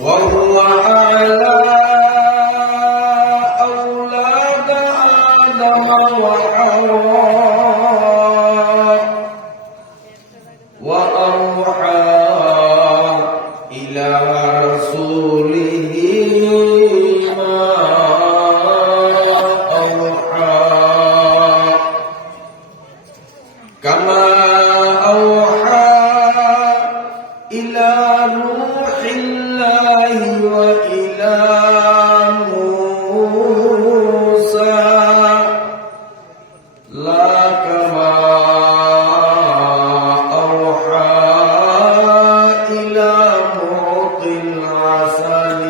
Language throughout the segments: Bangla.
وهو أعلى أولاد آدم وحواء وأوحى إلى رسوله ما أوحى كما أوحى إلى نوح الله وإلى موسى لا كما أوحى إلى معطي العسل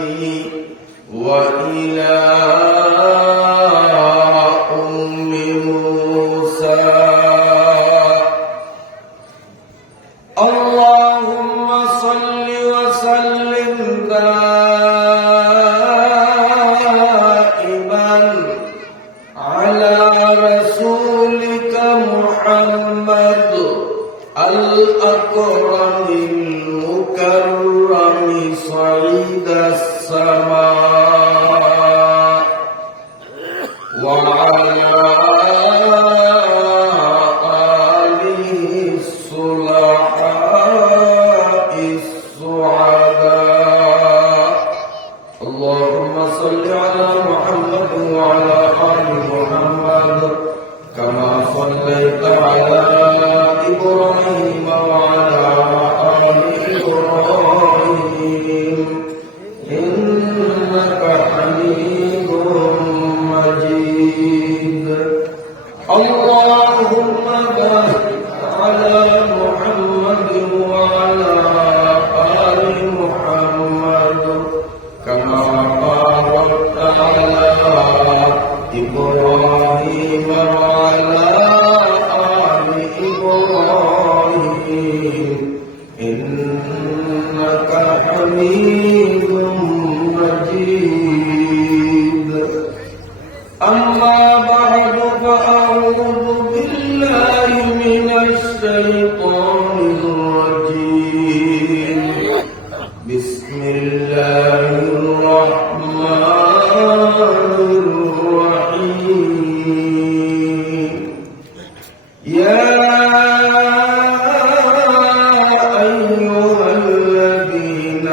وإلى أم موسى اللهم صل وسلم دائما على رسولك محمد الأكرم المكرم صعيد السماء وعلى آله الصلحاء السعداء اللهم صل على محمد وعلى آل محمد كما صليت على إبراهيم وعلى آل إبراهيم إنك حميد مجيد اللهم بارك على محمد وعلى آل محمد كما باركت على إبراهيم وعلى آل إبراهيم إنك حميد مجيد أما بعد فأعوذ بالله من الشيطان الرجيم بسم الله الرحمن الرحيم يا أيها الذين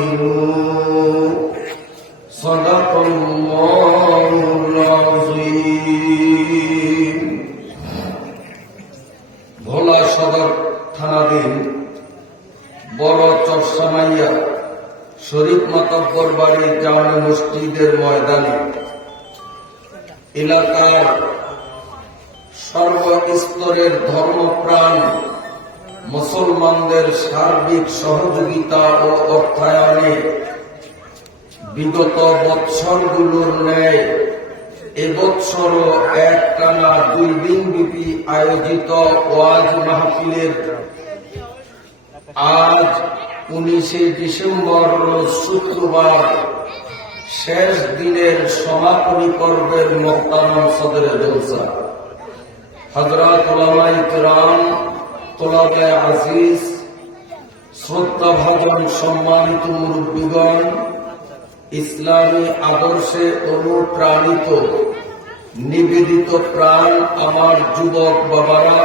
آمنوا صدق الله العظيم ভোলা সদর থানাধীন বড় চরসামাইয়া শরীফ মাতব্বর বাড়ির জামে মসজিদের ময়দানে এলাকার সর্বস্তরের ধর্মপ্রাণ মুসলমানদের সার্বিক সহযোগিতা ও অর্থায়নে বিগত বৎসরগুলোর ন্যায় এবৎসরও একটানা 2 দিনব্যাপী আয়োজিত ওয়াজ মাহফিলের আজ 19শে ডিসেম্বর রোজ শুক্রবার শেষ দিনের সমাপনী পর্বের মোহতারাম সদরে জলসা হযরত উলামায়ে কিরাম তোলাবে আজিজ শ্রদ্ধাভাজন সম্মানিত মুরব্বিগণ ইসলামী আদর্শে অনুপ্রাণিত নিবেদিত প্রাণ আমার যুবক বাবারা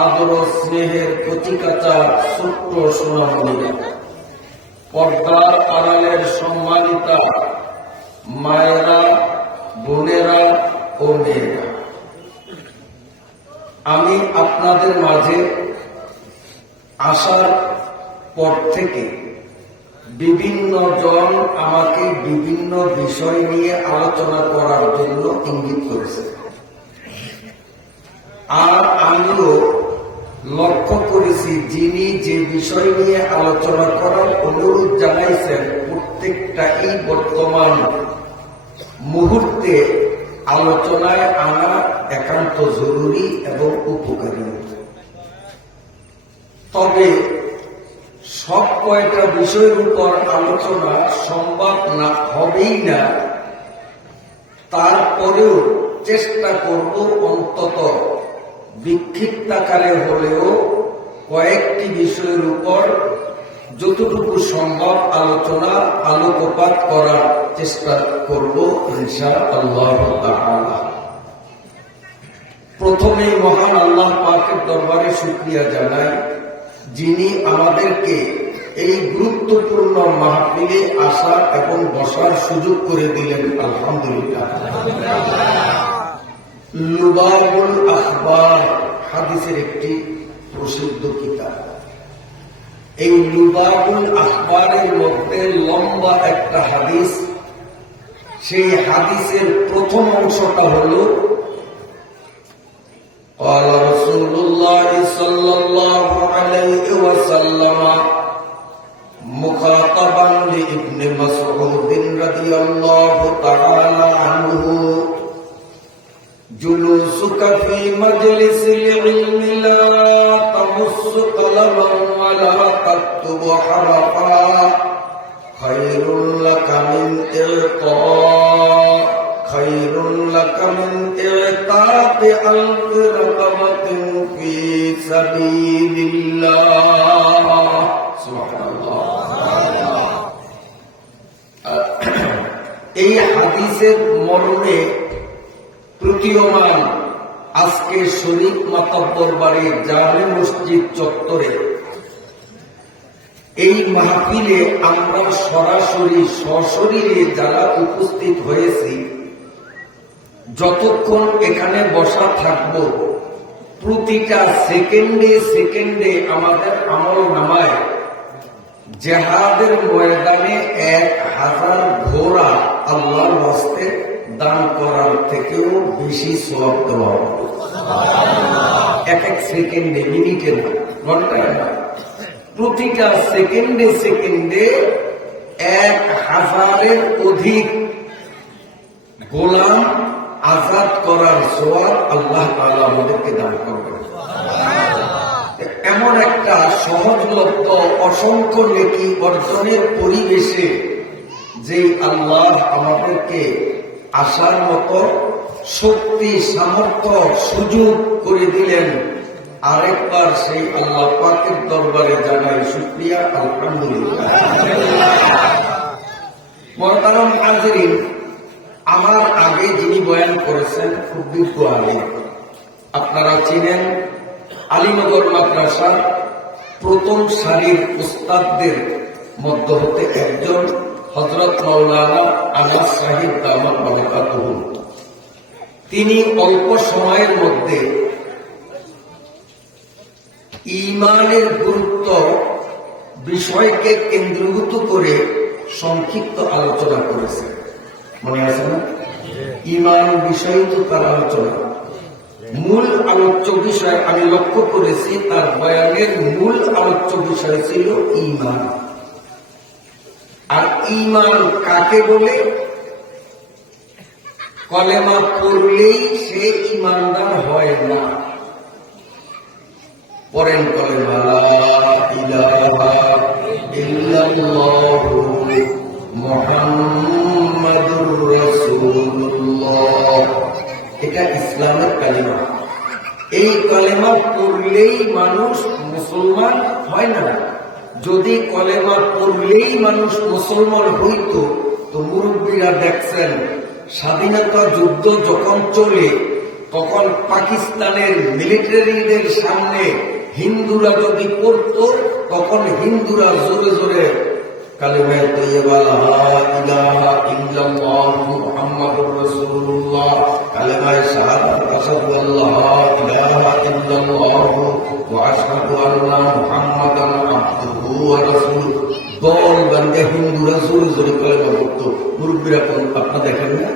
আদর স্নেহের প্রতিকাচা ছোট্ট সোনামণিরা পর্দার আড়ালের সম্মানিতা মায়েরা বোনেরা ও মেয়েরা আমি আপনাদের মাঝে আসার পর থেকে বিভিন্ন জন আমাকে বিভিন্ন বিষয় নিয়ে আলোচনা করার জন্য ইঙ্গিত করেছে আর আমিও লক্ষ্য করেছি যিনি যে বিষয় নিয়ে আলোচনা করার অনুরোধ জানাইছেন প্রত্যেকটাই বর্তমান মুহূর্তে আলোচনায় আনা একান্ত জরুরি এবং উপকারী তবে সব কয়েকটা বিষয়ের উপর আলোচনা সম্ভব না হবেই না তারপরেও চেষ্টা করব অন্তত বিক্ষিপ্তাকারে হলেও কয়েকটি বিষয়ের উপর যতটুকু সম্ভব আলোকপাত করার চেষ্টা করব ইনশাআল্লাহ তাআলা। প্রথমে মহান আল্লাহ পাকের দরবারে শুকরিয়া জানাই, যিনি আমাদেরকে এই গুরুত্বপূর্ণ মাহফিলে আসা এবং বসার সুযোগ করে দিলেন। আলহামদুলিল্লাহ। লুবাবুল আখবার হাদিসের একটি প্রসিদ্ধ কিতাব। এই লুবাবুল আখবারের মধ্যে লম্বা একটা হাদিস। সেই হাদিসের প্রথম অংশটা হল قال رسول الله صلى الله عليه وسلم مخاطبا لابن مسعود رضي الله تعالى عنه جلوسك في مجلس العلم لا تمس قلما ولا تكتب حرفا خير لك من إعتاق ألف رقبة في سبيل الله سبحان الله। এই হাদিসের মর্মে প্রতীয়মান আজকে শরীফ মাতাব্বর বাড়ির জামে মসজিদ চত্বরে এই মাহফিলে আমরা সরাসরি সশরীরে যারা উপস্থিত হয়েছি, যতক্ষণ এখানে বসা থাকব, প্রতিটা সেকেন্ডে সেকেন্ডে আমাদের আমল নামায় জিহাদের ময়দানে 1000 ঘোড়া আল্লাহর ওয়াস্তে দান করার থেকেও বেশি সওয়াব দেওয়া হবে। এক এক সেকেন্ডে, মিনিটে না, ঘন্টায় না, প্রতিটা সেকেন্ডে সেকেন্ডে 1000-এর অধিক গোলাম আজাদ করার সওয়াব আল্লাহ তাআলা আমাদেরকে দান করবেন। এমন একটা সহজলভ্য অসংখ্য নেকি অর্জনের পরিবেশে যে আল্লাহ আমাদেরকে আসার মতো শক্তি, সামর্থ্য, সুযোগ করে দিলেন, আরেকবার সেই আল্লাহ পাকের দরবারে জানাই শুকরিয়া। আলহামদুলিল্লাহ। মুহতারাম হাজিরিন, আমার আগে যিনি বয়ান করেছেন খুব বিজ্ঞ আলিম, আপনারা চিনেন, আলীনগর মাদ্রাসার প্রথম সারির উস্তাদদের মধ্য হতে একজন হযরত মাওলানা আনাস সাহেব দামাত বারাকাতুহু। তিনি অল্প সময়ের মধ্যে ঈমানের গুরুত্ব বিষয়কে কেন্দ্রীভূত করে সংক্ষিপ্ত আলোচনা করেছে। মনে আছে না? ঈমান বিষয় তো তার আলোচনা। মূল আলোচ্য বিষয় আমি লক্ষ্য করেছি, তার বয়ানের মূল আলোচ্য বিষয় ছিল ঈমান। আর ঈমান কাকে বলে? কলেমা পড়লেই সে ঈমানদার হয় না। পড়েন কলেমা লা ইলাহা ইল্লাল্লাহু মুহাম্মাদুর রাসূলুল্লাহ, এটা ইসলামের কালিমা। এই কালেমা পড়লেই মানুষ মুসলমান হয় না। যদি কলেমা পড়লেই মানুষ মুসলমান হইত, তো মুরব্বীরা দেখছেন স্বাধীনতা যুদ্ধ যখন চলে, তখন পাকিস্তানের মিলিটারিদের সামনে হিন্দুরা যদি পড়ত, তখন হিন্দুরা জোরে জোরে কালেমা তাইয়্যিবা লা ইলাহা ইল্লাল্লাহু মুহাম্মাদুর রাসূলুল্লাহ, কালেমা শাহাদাত আশহাদু আল্লা ইলাহা ইল্লাল্লাহু ওয়া আশহাদু আন্না মুহাম্মাদান আবদুহু ওয়া রাসূলুহু, দল বান্ধে হিন্দুরা জোরে জোরে কালেমা পড়ত। মুরব্বীরা আপনারা দেখেন না?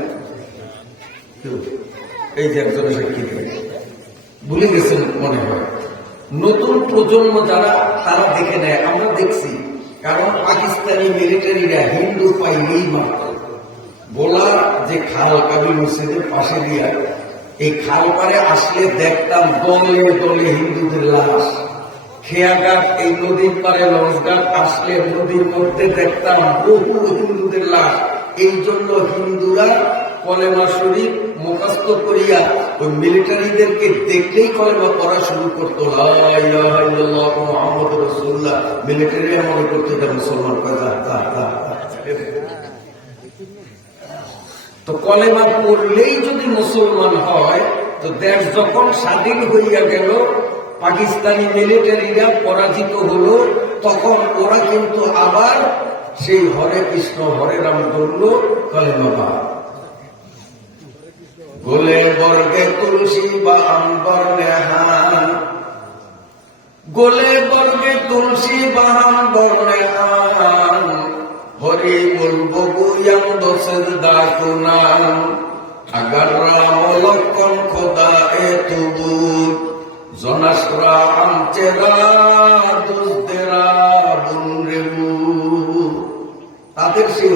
এই যে একজনের সাক্ষী ভুলে গেছেন মনে হয়। নতুন প্রজন্ম যারা, তারা দেখে নেয়, আমরা দেখছি। কারণ পাকিস্তানি মিলিটারিরা হিন্দু পাইলেই মারত। বোলা যে খাল কাবি মসজিদের পাশে দিয়া, এই খাল পারে আসলে দেখতাম দলে দলে হিন্দুদের লাশ। খেয়াঘাট, এই নদীর পারে লঞ্চঘাট আসলে নদীর মধ্যে দেখতাম বহু হিন্দুদের লাশ। এই জন্য হিন্দুরা কলেমা শরীফ মুখস্থ করিয়া ওই মিলিটারিদেরকে দেখলেই কলেমা পড়া শুরু করতো, লা ইলাহা ইল্লাল্লাহু রসুল্লাহ মিলিটারি মনে করতে এটা মুসলমান তো কলেমা পড়লেই যদি মুসলমান হয় তো দেশ যখন স্বাধীন হইয়া গেল, পাকিস্তানি মিলিটারিরা পরাজিত হলো, তখন ওরা কিন্তু আবার সেই হরে কৃষ্ণ হরে রাম করল কলেমা বা গোলে বর্গে তুলসী বা আম্বর নেহান, গোলে বর্গে তুলসী বা আম্বর নেহান, হরি বলবো গুয়াম দোষের দাকুনান, আগার রাম লক্ষণ খোদা এ তুবুর, জনাসরা আমচেরা দুসদেরা বুনরেবু। তাদের সেই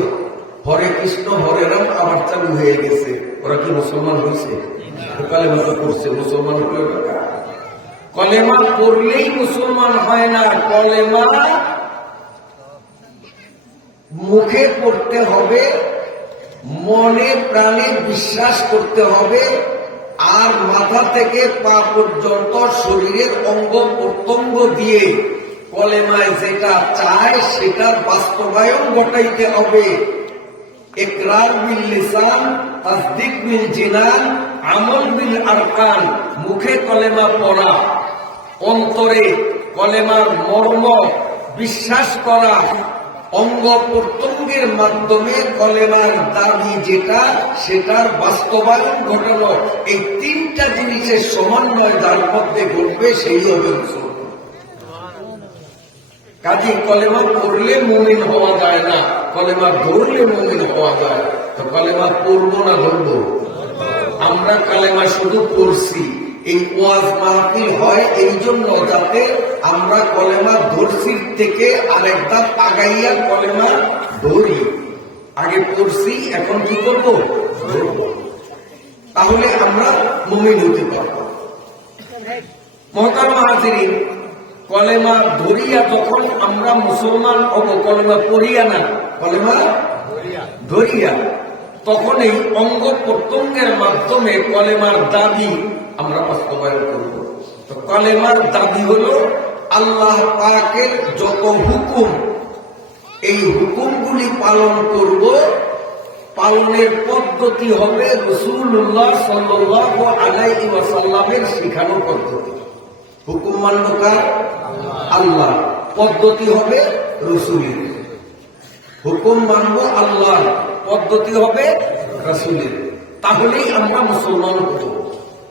হরে কৃষ্ণ হরে রাম আবার চালু হয়ে গেছে। ওরা কি মুসলমান হয়েছে? কালেমা পড়ছে, মুসলমান হয়ে গেল। কলেমা পড়লেই মুসলমান হয় না, কলেমা মুখে পড়তে হবে, মনে প্রাণে বিশ্বাস করতে হবে, আর মাথা থেকে পা পর্যন্ত শরীরের অঙ্গ প্রত্যঙ্গ দিয়ে কলেমায় যেটা চায় সেটার বাস্তবায়ন ঘটাইতে হবে। ইকরার বিল লিসান, তাসদিক বিল জিনান, আমল বিল আরকান। মুখে কলেমা পড়া, অন্তরে কলেমার মর্ম বিশ্বাস করা, অঙ্গ প্রত্যঙ্গের মাধ্যমে কলেমার দাবি যেটা সেটার বাস্তবায়ন ঘটানো। এই তিনটা জিনিসের সমন্বয় যার মধ্যে ঘটবে সেই হবে মুসলমান। কাজী কলেমা পড়লে মুমিন হওয়া যায় না, কলেমা ধরলে মুমিন হওয়া যায়। তো কলেমা পড়বো না ধরবো? আমরা কলেমা শুধু পড়ছি। এই ওয়াজ মাহফিল হয় এই জন্য যাতে আমরা কলেমা ধরছি থেকে আরেক ধাপ আগাইয়া কলেমা ধরি। আগে পড়ছি, এখন কি করব? ধরবো। তাহলে আমরা মুমিন হতে পারব। মহতারাম হাজিরিন, কলেমা ধরিয়া যখন আমরা মুসলমান হব, কলেমা পড়িয়া না, কলেমা ধরিয়া, তখন এই অঙ্গ প্রত্যঙ্গের মাধ্যমে কলেমার দাবি আমরা বাস্তবায়ন করব। তো কলেমার দাবি হলো আল্লাহ পাকের যত হুকুম, এই হুকুমগুলি পালন করব। পালনের পদ্ধতি হবে রাসূলুল্লাহ সাল্লাল্লাহু আলাইহি ওয়াসাল্লামের শিখানো পদ্ধতি। হুকুম মানব কার? আল্লাহ। পদ্ধতি হবে রাসূলের। হুকুম মানব আল্লাহ, পদ্ধতি হবে রাসূলের। তাহলেই আমরা মুসলমান হব।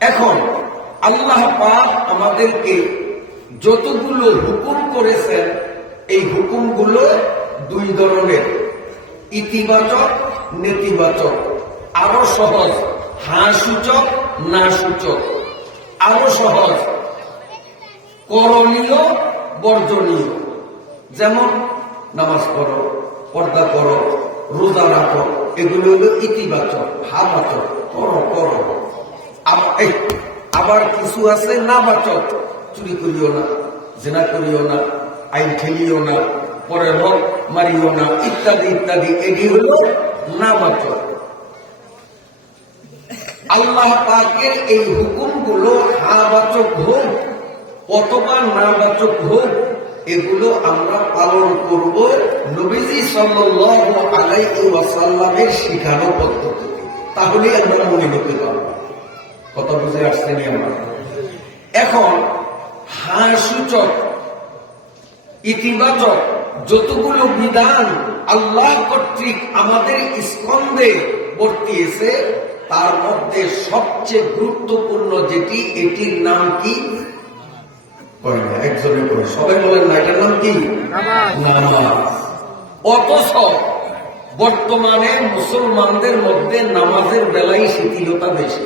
এখন আল্লাহ পাক আমাদেরকে যতগুলো হুকুম করেছেন, এই হুকুমগুলো দুই ধরনের, ইতিবাচক, নেতিবাচক। আরো সহজ, হ্যাঁ সূচক, না সূচক। আরো সহজ, করণীয়, বর্জনীয়। যেমন নামাজ পড়ো, পর্দা করো, রোজা রাখো, এগুলো হলো ইতিবাচক, হাবাচক, করো করো। আবার কিছু আছে না বাচক, চুরি করিও না, জেনা করিও না, আইন ঠেলিও না, পরের হক মারিও না, ইত্যাদি ইত্যাদি। এটি হলো না বাচক। আল্লাহ পাকের এই হুকুমগুলো হাবাচক হোক অথবা না বাচক হোক, এগুলো আমরা পালন করব নবীজি সাল্লাল্লাহু আলাইহি ওয়াসাল্লামের শিখানো পদ্ধতিতে। তাহলে আমরা মুমিন হতে পারব। কথা বুঝে আসছে নি আমার? এখন হ্যাঁ সূচক, ইতিবাচক যতগুলো বিধান আল্লাহ কর্তৃক আমাদের স্কন্ধে বর্তিয়েছে, তার মধ্যে সবচেয়ে গুরুত্বপূর্ণ যেটি, এটির নাম কি? একজনে করে সবাই বলেন না, এটার নাম কি? নামাজ। অথচ বর্তমানে মুসলমানদের মধ্যে নামাজের বেলায় শিথিলতা বেশি।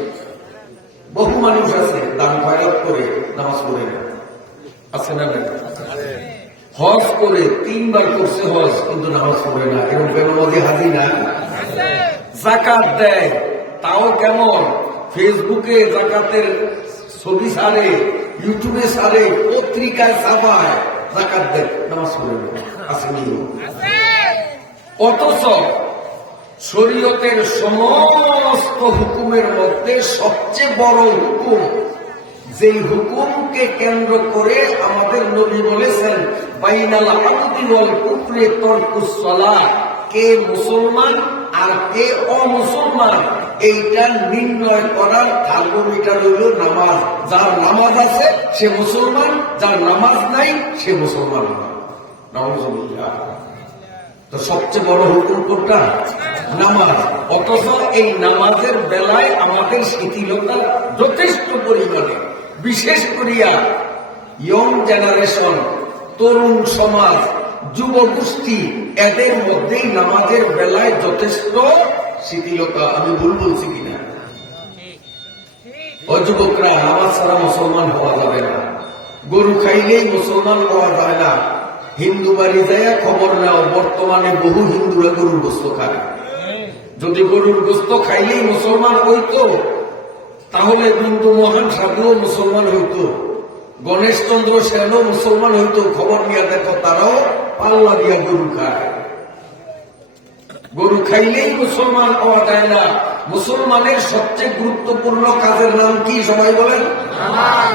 বহু মানুষ আছে দান খয়রাত করে নামাজ পড়ে না, আছে না? হজ করে 3 বার করছে হজ, কিন্তু নামাজ পড়ে না। এরকম বেনামাজি হাজি না? যাকাত দেয়, তাও কেমন? ফেসবুকে যাকাতের ছবি ছাড়ে, ইউটিউবে ছাড়ে, পত্রিকায় ছাপায়, যাকাত দেয়, নামাজ পড়ে না। আসেনি? অথচ শরীয়তের সমস্ত হুকুমের মধ্যে সবচেয়ে বড় হুকুম যেই হুকুমকে কেন্দ্র করে আমাদের নবী বলেছেন বাইনাল আবদি ওয়াল কুফরি তারকুস সালাহ, কে মুসলমান আর কে অমুসলমান এইটা নির্ণয় করার থার্মোমিটার হইল নামাজ। যার নামাজ আছে সে মুসলমান, যার নামাজ নাই সে মুসলমান না। তো সবচেয়ে বড় হুকুম কোনটা? নামাজ। অথচ এই নামাজের বেলায় আমাদের শিথিলতা যথেষ্ট পরিমাণে, বিশেষ করিয়া ইয়ং জেনারেশন, তরুণ সমাজ, যুব গোষ্ঠী, এদের মধ্যেই নামাজের বেলায় যথেষ্ট শিথিলতা। আমি ভুল বলছি কিনা? ও যুবকরা, নামাজ ছাড়া মুসলমান হওয়া যাবে না। গরু খাইলেই মুসলমান হওয়া যায় না। হিন্দু বাড়ি যায় খবর নাও, বর্তমানে বহু হিন্দুরা গরুর গোস্ত খায়। যদি গরুর গোস্ত খাইলেই মুসলমান হইতো, তাহলে বিন্দু মহান সাধুও মুসলমান হইতো, গণেশ চন্দ্র সেনও মুসলমান হইতো। খবর নিয়ে দেখো, তারাও পাল্লা দিয়া গরু খায়। গরু খাইলেই মুসলমান হওয়া যায় না। মুসলমানের সবচেয়ে গুরুত্বপূর্ণ কাজের নাম কি? সবাই বলেন।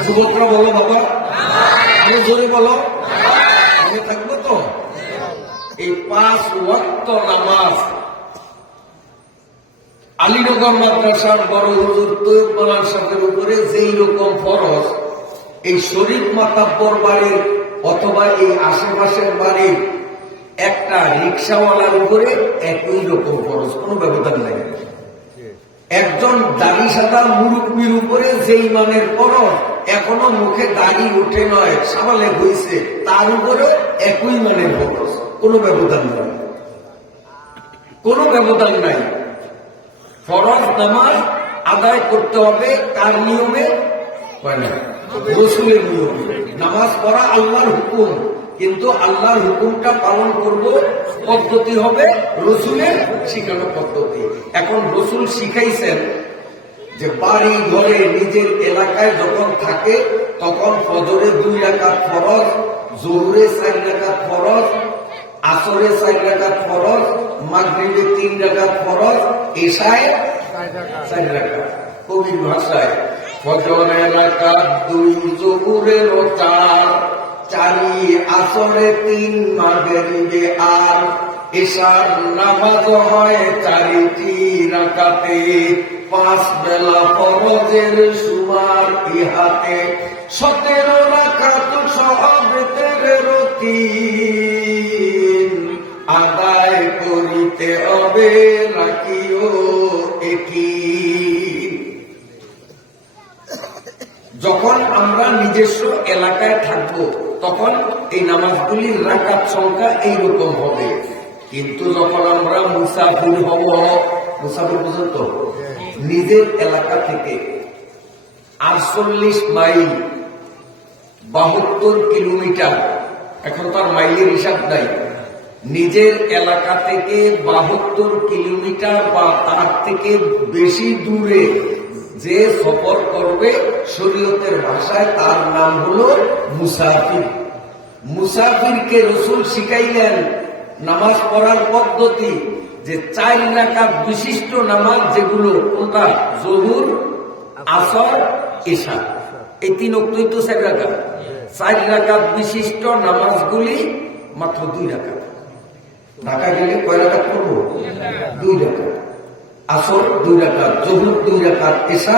যুবকরা বলো বাবা, আমি জোরে বলো, আমি থাকবো তো। এই 5 ওয়াক্ত নামাজ আলীনগর মাদ্রাসার বড় হুজুর তৈয়ব মালান সাহেবের উপরে যেই রকম ফরজ, এই শরীফ মাতাব্বর বাড়ির অথবা এই আশেপাশের বাড়ির একটা রিক্সাওয়ালার উপরে একই রকম ফরজ, কোনো ব্যবধান নাই। একজন দাড়ি সাদা মুরুব্বির উপরে যেই মানের ফরজ, এখনো মুখে দাড়ি উঠে নয়, সাবালে হয়েছে, তার উপরে একই মানের ফরজ, কোনো ব্যবধান নাই, কোনো ব্যবধান নাই। ফরজ নামাজ আদায় করতে হবে কার নিয়মে? রসুলের নিয়মে। নামাজ পড়া আল্লাহর হুকুম, কিন্তু আল্লাহর হুকুমটা পালন করব পদ্ধতি হবে রসুলের শিখানো পদ্ধতি। এখন রসুল শিখাইছেন যে বাড়ি ঘরে নিজের এলাকায় যখন থাকে তখন ফজরে 2 রাকাত ফরজ, জোহরে 4 রাকাত ফরজ, আসরে 4 রাকাত ফরজ, মাগরিবে 3 রাকাত ফরজ, এশায় 4 রাকাত। কবির ভাষায় ফজর রাকাত 2, জোহরের 4, 4 আসরে 3, মাগরিবে আর এশার নামাজ হয় 4টি রাকাতে। 5 বেলা ফরজের সুমার ইহাতে, 17 রাকাত সব 13 আদায় করিতে হবে রাখিও একই। যখন আমরা নিজস্ব এলাকায় থাকব তখন এই নামাজগুলির রাকাত সংখ্যা এইরকম হবে, কিন্তু যখন আমরা মুসাফির হব, মুসাফির পর্যন্ত নিজের এলাকা থেকে 48 মাইল 72 কিলোমিটার, এখন তার মাইলের হিসাব নাই, নিজের এলাকা থেকে 72 কিলোমিটার বা তার থেকে বেশি দূরে যে সফর করবে, শরীয়তের ভাষায় তার নাম হলো মুসাফির। মুসাফিরকে রসুল শিখাইলেন নামাজ পড়ার পদ্ধতি, যে 4 রাকাত বিশিষ্ট নামাজ, যেগুলো কোনটা? জোহর, আসর, এশা, এই 3 ওয়াক্তই তো 4 রাকাত। 4 রাকাত বিশিষ্ট নামাজগুলি মাত্র 2 রাকাত। ঢাকা গেলে কয় রাকাত পড়বো? 2 রাকাত। আসর 2 রাকাত, জোহর 2 রাকাত, এশা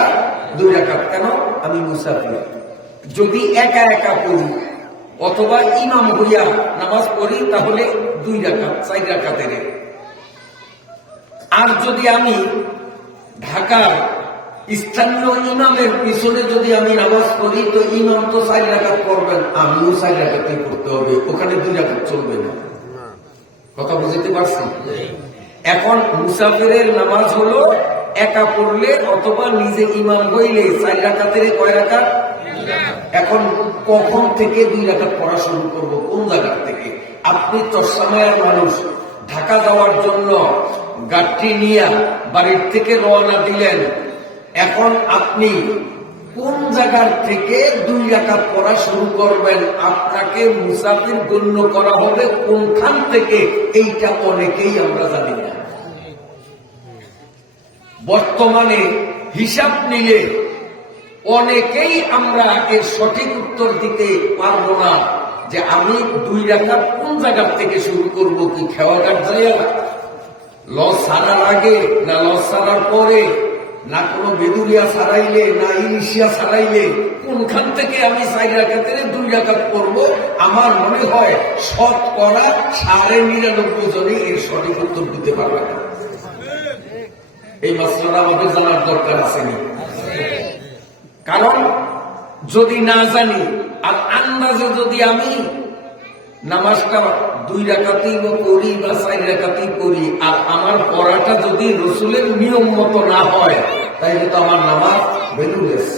2 রাকাত। কেন? আমি মুসাফির। যদি একা একা পড়ি অথবা ইমাম হইয়া নামাজ পড়ি তাহলে 2 রাকাত, 4 রাকাতের। আর যদি আমি ঢাকার স্থানীয় ইমামের পিছনে যদি আমি নামাজ পড়ি, তো ইমাম তো 4 রাকাত পড়বেন, আমিও 4 রাকাতই পড়তে হবে, ওখানে 2 রাকাত চলবে না। কথা বুঝতে পারছি? এখন মুসাফিরের নামাজ হলো একা পড়লে অথবা নিজে ইমাম হইলে 4 রাকাতের কয় রাকাত? এখন কখন থেকে 2 রাকাত পড়া শুরু করবো? কোন জায়গা থেকে? আপনি চরসামায়ার মানুষ, ঢাকা যাওয়ার জন্য গাড়ি নিয়ে বাড়ির থেকে রওনা দিলেন। এখন আপনি কোন জায়গার থেকে 2 রাকাত পড়া শুরু করবেন? আপনাকে মুসাফির গণ্য করা হবে কোনখান থেকে? এইটা অনেকেই আমরা জানি না। বর্তমানে হিসাব নিলে অনেকেই আমরা এর সঠিক উত্তর দিতে পারবো না যে আমি 2 রাকাত কোন জায়গা থেকে শুরু করব, কি খেওয়াঘাট যাইয়া, লস ছাড়ার আগে না লস ছাড়ার পরে, না কোনো বেদুরিয়া ছাড়াইলে না ইলিশিয়া ছাড়াইলে, কোনখান থেকে আমি 4 রাকাতের 2 রাকাত করব? আমার মনে হয় শতকরা 99.5 জনই এর সঠিক উত্তর দিতে পারবে না। এই মাসলাটা আমাদের জানার দরকার আছে না? কারণ যদি না জানি আর আন্দাজে যদি আমি নামাজটা 2 রাকাতই করি বা 4 রাকাতই করি, আর আমার পড়াটা যদি রসুলের নিয়ম মতো না হয়, তাইলে তো আমার নামাজ ভ্যালুলেস।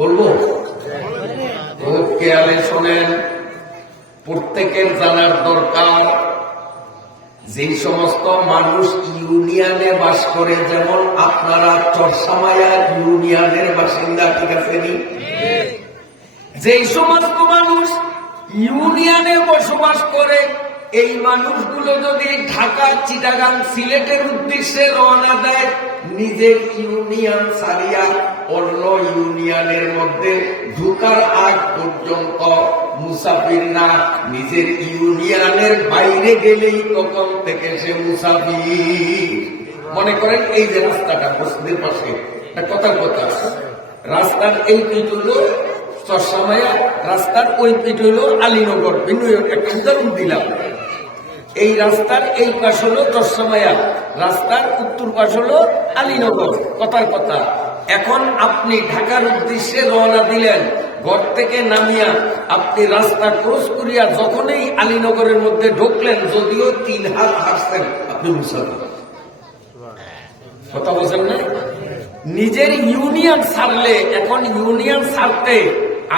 বলবো? খুব খেয়ালে শোনেন, প্রত্যেকের জানার দরকার যে সমস্ত মানুষ ইউনিয়নে বাস করে, যেমন আপনারা চরসামায়া ইউনিয়নের বাসিন্দা, ঠিক আছে নি? যে সমস্ত মানুষ ইউনিয়নে বসবাস করে, এই মানুষগুলো যদি ঢাকা, চিটাগাং, সিলেটের উদ্দেশ্যে রওনা দেয়, নিজের ইউনিয়ন ছাড়িয়া অন্য ইউনিয়নের মধ্যে ঢুকার আগ পর্যন্ত মুসাফির না, নিজের ইউনিয়নের বাইরে গেলেই তখন থেকে সে মুসাফির। মনে করেন এই যে রাস্তাটা মসজিদের পাশে, কথার কথা, রাস্তার এই পিঠ হলো চরসামায়া, রাস্তার ওই পিঠ হলো আলীনগর। ভিন্ন একটা উদাহরণ দিলাম। এই রাস্তার এই পাশ হলো চরসামায়া, রাস্তার উত্তর পাশ হলো আলীনগর। কথার কথা, এখন আপনি ঢাকার উদ্দেশ্যে রওনা দিলেন, ঘর থেকে নামিয়া আপনি রাস্তা ক্রস করিয়া যখনই আলীনগরের মধ্যে ঢুকলেন, যদিও 3 হাত হাঁটছেন, আপনি মুসাফির। কথা বলছেন না? নিজের ইউনিয়ন ছাড়লে, এখন ইউনিয়ন ছাড়তে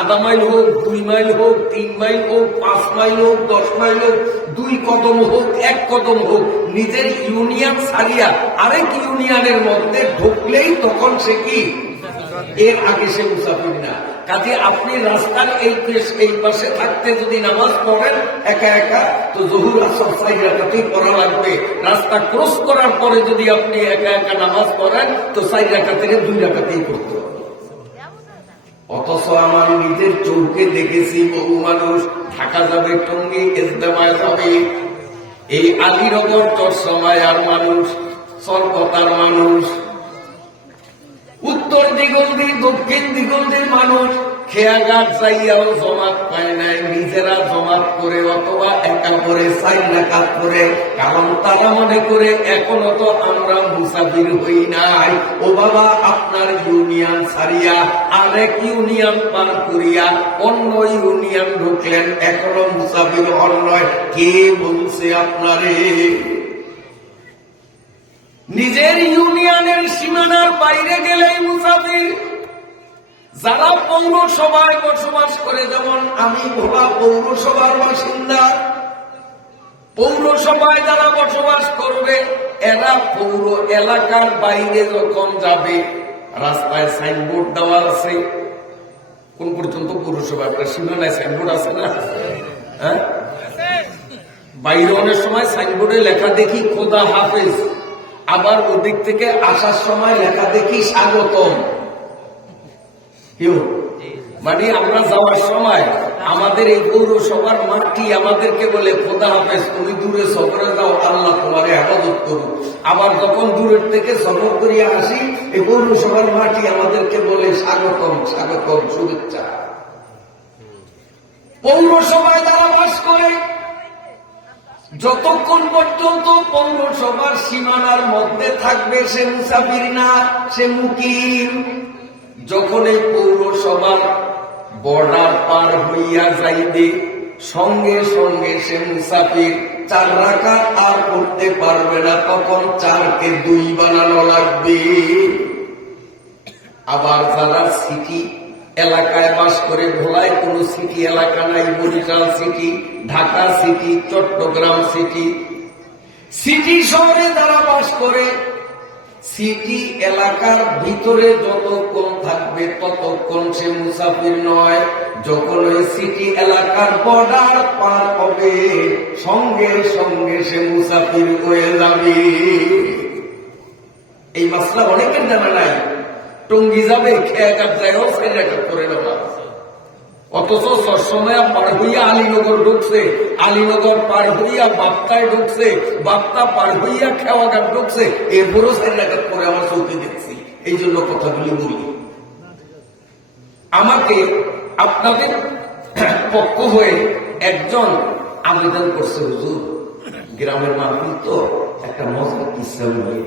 আধা মাইল হোক, 2 মাইল হোক, 3 মাইল হোক, 5 মাইল হোক, 10 মাইল হোক, 2 কদম হোক, 1 কদম হোক, নিজের ইউনিয়ন ছাড়িয়া আরেক ইউনিয়নের মধ্যে ঢুকলেই তখন সে কি? এর আগে সে মুসাফির না। কাজে আপনি রাস্তার এই পাশে থাকতে যদি নামাজ পড়েন একা একা, তো জহুর আসর 4 রাকাতই পড়া লাগবে। রাস্তা ক্রস করার পরে যদি আপনি একা একা নামাজ পড়েন, তো 4 রাকাত থেকে 2 রাকাতই পড়তে হবে। অথচ আমার নিজের চোখে দেখেছি বহু মানুষ ঢাকা যাবে, টঙ্গী ইজতেমায় যাবে, এই আলীনগর চরসামায়ার মানুষ, সরকতার মানুষ, উত্তর দিগন্তি দক্ষিণ দিগন্তের মানুষ খেয়াঘাট যাইয়াও জমাত পায় নাই, নিজেরা জমাত করে অথবা একা করে 4 রাকাত করে। কারণ তারা মনে করে এখনো তো আমরা মুসাফির হই নাই। ও বাবা, আপনার ইউনিয়ন ছাড়িয়া আরেক ইউনিয়ন পার করিয়া অন্য ইউনিয়ন ঢুকলেন, এখনো মুসাফির হন নয়। কে বলছে আপনারে? নিজের ইউনিয়নের সীমানার বাইরে গেলেই মুসাফির। যারা পৌরসভায় বসবাস করে, যেমন আমি ভোলা পৌরসভার বাসিন্দা, পৌরসভায় যারা বসবাস করবে, এরা পৌর এলাকার বাইরে যখন যাবে, রাস্তায় সাইনবোর্ড দেওয়া আছে কোন পর্যন্ত পৌরসভা, একটা সীমানায় সাইনবোর্ড আছে না? হ্যাঁ, বাইরে অনেক সময় সাইনবোর্ডে লেখা দেখি খোদা হাফেজ, আবার ওদিক থেকে আসার সময় লেখা দেখি স্বাগতম। মানে আমরা যাওয়ার সময় আমাদের এই পৌরসভার মাটি আমাদেরকে বলে খোদা হাফেজ, তুমি দূরে সফরে যাও, আল্লাহ তোমার হেফাজত করুক। আবার যখন দূরের থেকে সফর করিয়া আসি, এই পৌরসভার মাটি আমাদেরকে বলে স্বাগতম, স্বাগতম, শুভেচ্ছা। পৌরসভায় যারা বাস করে, যতক্ষণ পর্যন্ত পৌরসভার সীমানার মধ্যে থাকবে সে মুসাফির না, সে মুকিম। যখন এই পৌরসভার বর্ডার পার হইয়া যাইবে, সঙ্গে সঙ্গে সে মুসাফির। 4 রাকাত আর করতে পারবে না, তখন 4কে 2 বানানো লাগবে। আবার যারা সিটি এলাকায় বাস করে, ভোলায় কোন সিটি এলাকা নাই, Barishal city, Dhaka city, Chattogram city, city শহরে যারা বাস করে, সিটি এলাকার ভিতরে যতক্ষণ থাকবে ততক্ষণ সে মুসাফির নয়। যখন ওই সিটি এলাকার বর্ডার পার হবে, সঙ্গে সঙ্গে সে মুসাফির হয়ে যাবে। এই মাসলা অনেকের জানা নাই। টঙ্গি যাবে, খেয়ে কাপ যায়ও সেই রেকর্ড করে নেওয়া। অথচ সবসময় পার হইয়া আলীনগর ঢুকছে, আলীনগর পার হইয়া বাপ্তায় ঢুকছে, বাপ্তা পার হইয়া খেওয়াঘাট ঢুকছে, এরপরও সেই রেকর্ড করে আমার চোখে দেখছি। এই জন্য কথাগুলি বলি। আমাকে আপনাদের পক্ষ হয়ে একজন আবেদন করছে, হুজুর গ্রামের মাহফিল তো একটা মজার কিসা নিয়ে।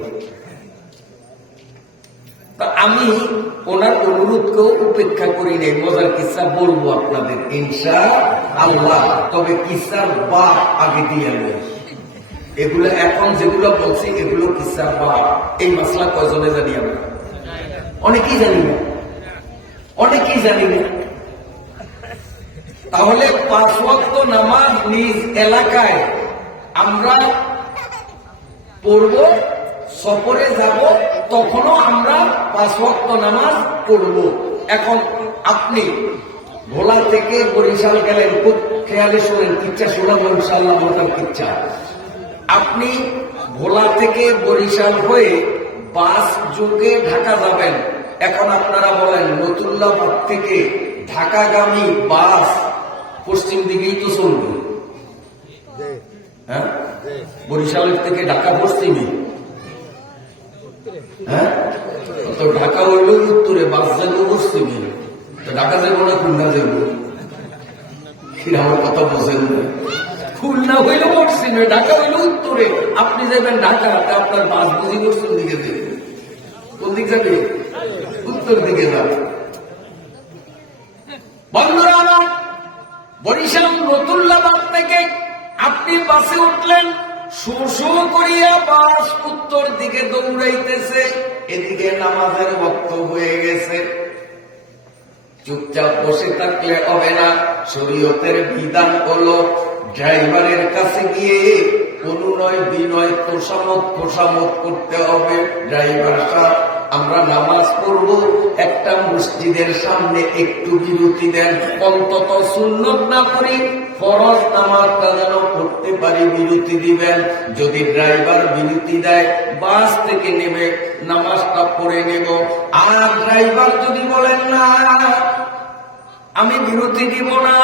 তা আমি ওনার অনুরোধকেও উপেক্ষা করি নাই, মজার কিসা বলবো আপনাদের ইনশাআল্লাহ। তবে কিসার বাপ আগে দিয়ে নেই। এগুলো এখন যেগুলো বলছি এগুলো কিসার বাপ। এই মাসলা কয়জনে জানি আমরা? অনেকেই জানি না, অনেকেই জানি না। তাহলে 5 ওয়াক্ত নামাজ নিজ এলাকায় আমরা পড়ব, সফরে যাব, তখনও আমরা 5 ওয়াক্ত নামাজ পড়ব। এখন আপনি ভোলা থেকে বরিশাল গেলেন, খুব খেয়ালে শোনেন, কিচ্ছা শোনাবো ইনশাআল্লাহ, মোটার কিচ্ছা। আপনি ভোলা থেকে বরিশাল হয়ে বাস যোগে ঢাকা যাবেন। এখন আপনারা বলেন, নতুল্লাবাদ থেকে ঢাকাগামী বাস পশ্চিম দিকেই তো চলবে, হ্যাঁ? বরিশালের থেকে ঢাকা পশ্চিমে, হ্যাঁ? তো ঢাকা হইল উত্তরে, বাস যাবো পশ্চিমে, তো ঢাকা যাবো না খুলনা যাবো? আমার কথা বোঝেন না। খুলনা হইল পশ্চিমে, ঢাকা হইল উত্তরে। আপনি যাবেন ঢাকা, আপনার বাস বুঝি পশ্চিম দিকে যাবে। কোন দিক যাবে? উত্তর দিকে যাবে। বন্ধুরা আমার, বরিশাল নতুল্লাবাদ থেকে আপনি বাসে উঠলেন, শো করিয়া বাস উত্তর দিকে দৌড়াইতেছে, এদিকে নামাজের বক্ত হয়ে গেছে। চুপচাপ বসে থাকলে হবে না, শরীয়তের বিধান হলো ড্রাইভারের কাছে গিয়ে অনুনয় বিনয় খোসামত করতে হবে। ড্রাইভার সাহেব, আমরা নামাজ পড়ব, একটা মসজিদের সামনে একটু বিরতি দেন, অন্তত সুন্নত না করি ফরজ নামাজটা যেন পড়তে পারি, বিরতি দিবেন। যদি ড্রাইভার বিরতি দেয়, বাস থেকে নেমে নামাজটা পড়ে নেব। আর ড্রাইভার যদি বলেন না আমি বিরতি দিব না,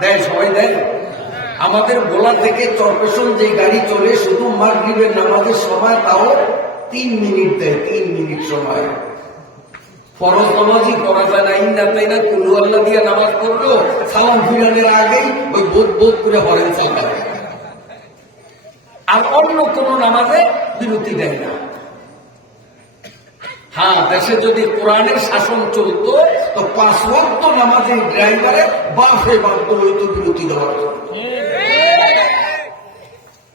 দেয়, সবাই দেয়। আমাদের ভোলা থেকে চরপেশন যে গাড়ি চলে, শুধু মাগরিবের নামাজের সময় তাও 3 মিনিট দেয়, 3 মিনিট সময়। ফরজ নামাজই করা যায় না, ইন্দা তাই না, কুলু আল্লাহ দিয়ে নামাজ পড়লো, সালাম ফিরানের আগেই ওই বোধ করে হরেন চালাবে। আর অন্য কোন নামাজে বিরতি দেয় না। হ্যাঁ, দেশে যদি কোরআনের শাসন চলতো তো 5 ওয়াক্ত নামাজে ড্রাইভারে বাসে বাধ্য হইতো বিরতি দেওয়ার জন্য।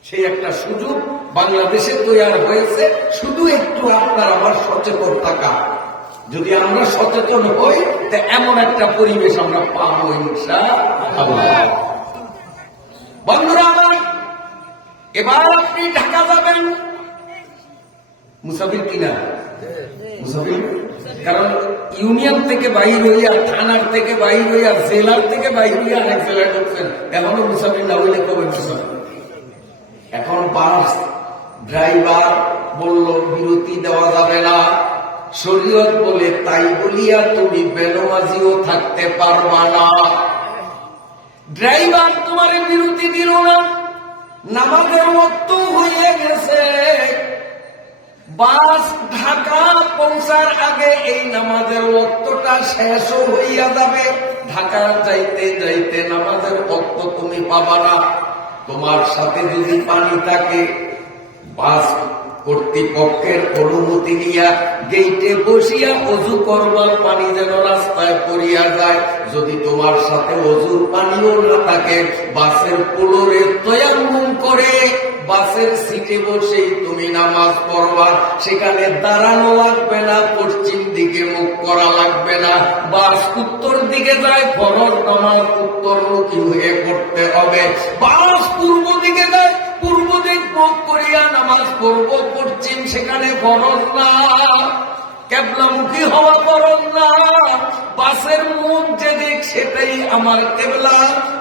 সেই একটা সুযোগ বাংলাদেশে তৈরি হয়েছে, শুধু একটু আপনার আমার সচেতন থাকা। যদি আমরা সচেতন হই, তা এমন একটা পরিবেশ আমরা পাবো ইনশাআল্লাহ। বন্ধুরা আমার, এবার আপনি ঢাকা যাবেন, মুসাফির কিনা? মুসাফির। কারণ ইউনিয়ন থেকে বাইর হইয়া, থানার থেকে বাইর হইয়া, জেলার থেকে বাইর হইয়া অনেক জেলায় ঢুকছেন, এখনো মুসাফির না হইলে কবে মুসাফির? এখন বাস ড্রাইভার বলল বিরতি দেওয়া যাবে না, শরীয়ত বলে, তাই বলিয়া তুমি বেনমাজিও থাকতে পারবা না। ড্রাইভার তোমারে বিরতি দিল না, নামাজের ওয়াক্ত হয়ে গেছে, বাস ঢাকা পৌঁছার আগে এই নামাজের ওয়াক্তটা শেষও হইয়া যাবে। ঢাকা যাইতে যাইতে নামাজের ওয়াক্ত তুমি পাবা না। তোমার সাথে যদি পানি থাকে, বাস কর্তৃপক্ষের অনুমতি নিয়া গেইটে বসিয়া অজু করবার, পানি যেন রাস্তায় পড়িয়া যায়। যদি তোমার সাথে অজুর পানিও না থাকে, বাসের ফ্লোরে তায়াম্মুম করে বাসের সিটে বসেই তুমি নামাজ পড়বা। সেখানে দাঁড়ানো লাগবে না, পশ্চিম দিকে মুখ করা লাগবে না। বাস উত্তর দিকে যায়, ফরজ নামাজ উত্তরমুখী হয়ে পড়তে হবে। বাস পূর্ব দিকে যায়, পূর্ব দিক মুখ করিয়া নামাজ পড়ব, পশ্চিম, সেখানে ফরজ না। কেবলামুখী হওয়া ফরজ না, বাসের মুখ যেদিক সেটাই আমার কেবলা।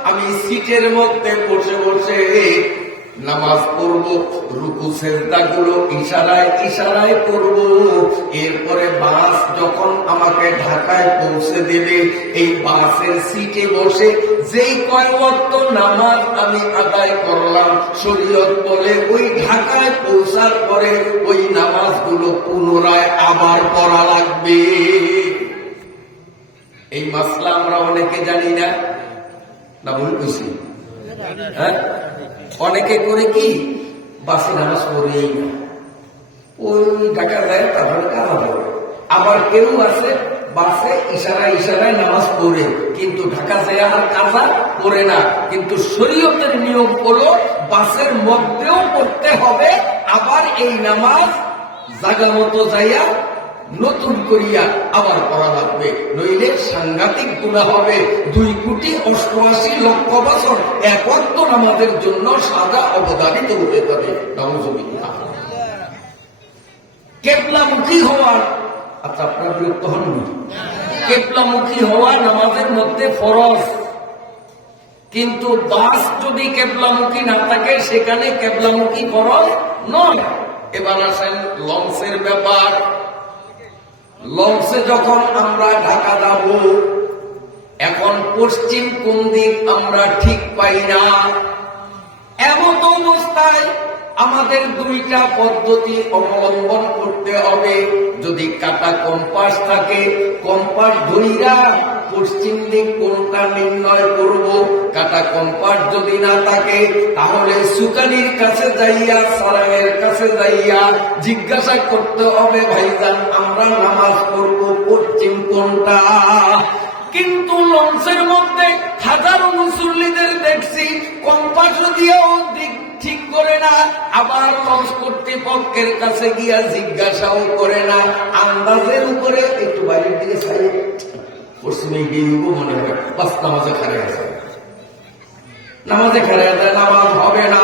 আমি সিটের মধ্যে বসে বসে নামাজ পড়ব, রুকু সেজদা গুলো ইশারায় ইশারায় করব। এরপরে বাস যখন আমাকে ঢাকায় পৌঁছে দেবে, এই বাসের সিটে বসে যেই কয় ওয়াক্ত নামাজ আমি আদায় করলাম, শরীয়ত বলে ওই ঢাকায় পৌঁছার পরে ওই নামাজগুলো পুনরায় আবার পড়া লাগবে। এই মাসলা আমরা অনেকে জানি না, না ভুল কইছি? হ্যাঁ, অনেকে করে কি বাসে নামাজ পড়েই না, ওই ঢাকা যায় তারপরে কাজা পড়ে। আবার কেউ আছে বাসে ইশারায় ইশারায় নামাজ পড়ে, কিন্তু ঢাকা যায় আর কাজা পড়ে না। কিন্তু শরীয়তের নিয়ম হলো বাসের মধ্যেও পড়তে হবে, আবার এই নামাজ জায়গা মতো যাইয়া নতুন করিয়া আবার পড়া লাগবে, নইলে সাংঘাতিক গুনাহ হবে। 2,88,00,000 বছর এক ওয়াক্ত নামাজের জন্য সাজা অবধারিত হয়ে যাবে। নাউযুবিল্লাহ। কেবলামুখী হওয়ার, আচ্ছা আপনার বিরক্ত হননি? কেবলামুখী হওয়া নামাজের মধ্যে ফরজ, কিন্তু বাস যদি কেবলামুখী না থাকে সেখানে কেবলামুখী ফরজ নয়। এবার আসেন লঞ্চের ব্যাপার। লঞ্চে যখন আমরা ঢাকা যাব, এখন পশ্চিম কোন দিক আমরা ঠিক পাই না। এমন অবস্থায় আমাদের দুইটা পদ্ধতি অবলম্বন করতে হবে। যদি কাটা কম্পাস থাকে, কম্পাস ধইরা পশ্চিম দিক কোনটা নির্ণয় করব। কাটা কম্পাস যদি না থাকে, তাহলে সুকানির কাছে যাইয়া, সারাঙের কাছে যাইয়া জিজ্ঞাসা করতে হবে, ভাইজান আমরা নামাজ পড়ব পশ্চিম কোনটা। কিন্তু লঞ্চের মধ্যে হাজারো মুসল্লিদের দেখছি কম্পাস দিয়েও দিক ঠিক করে না, আবার লঞ্চ কর্তৃপক্ষের কাছে গিয়া জিজ্ঞাসাও করে না। আন্দাজের উপরে একটু বাইরের দিকে ছাড়ে পশ্চিমে গিয়ে মনে হয় বাস নামাজে খারে আছে, নামাজে খারে আছে, নামাজ হবে না।